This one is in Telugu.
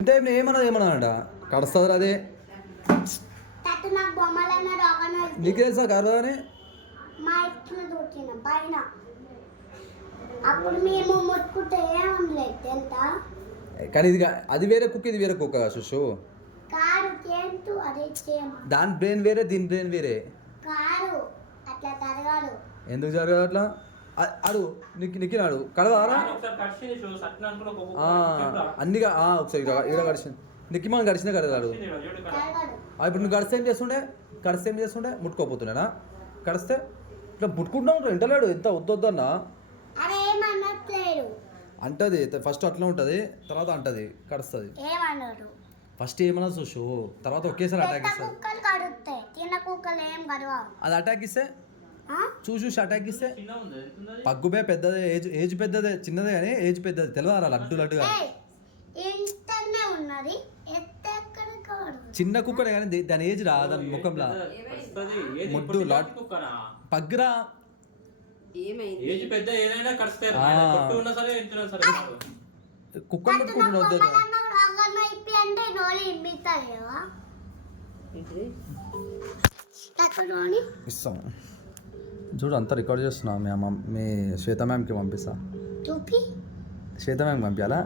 అంటే ఏమన్నా అంట కడుస్తుంది అదే నీకు తెలుసా కరదా అని మా ఇంట్లో దూకిన పైన అప్పుడు మేము ముట్టుకుంటే ఏమనలేదు తెలుసా. కానీ ఇది అది వేరే కుక్క ఇది వేరే కుక్క సుషు కారు చేస్తూ అదే చేయము. దాని బ్రెయిన్ వేరే దీని బ్రెయిన్ వేరే. కారు అట్లా జరగాడు. ఎందుకు జరగదు అట్లా అడు నిక్కినాడు కడదారా అన్నిగా ఒకసారి ఇక్కడ గడిచింది నిక్కి మనం గడిచినా కడదాడు. ఇప్పుడు నువ్వు గడిస్తే ఏం చేస్తుండే ముట్టుకోపోతున్నానా కడిస్తే ఇట్లా ముట్టుకుంటా ఉంటాడు ఇంటలేడు ఎంత వద్దొద్దన్నా అంటది ఫస్ట్ అట్లా ఉంటుంది తర్వాత అంటది కడుస్తుంది. ఫస్ట్ ఏమన్నా చూసు తర్వాత ఒకేసారి అటాక్ ఇస్తుంది. అది అటాక్ ఇస్తే చూసి అటాక్ ఇస్తే పగ్గుబే పెద్దదే ఏజ్ పెద్దదే చిన్నదే కానీ ఏజ్ పెద్దది తెలియదు లడ్డుగా చిన్న కుక్కడే కానీ దాని ఏజ్ రా దాని ముఖంలా ముడ్డు పగ్గురా కుక్క ముట్టుకుంటున్నా వద్దు ఇస్తాం చూడు అంతా రికార్డ్ చేస్తున్నా మీ శ్వేత మ్యామ్కి పంపిస్తా. శ్వేత మ్యామ్కి పంపించాలా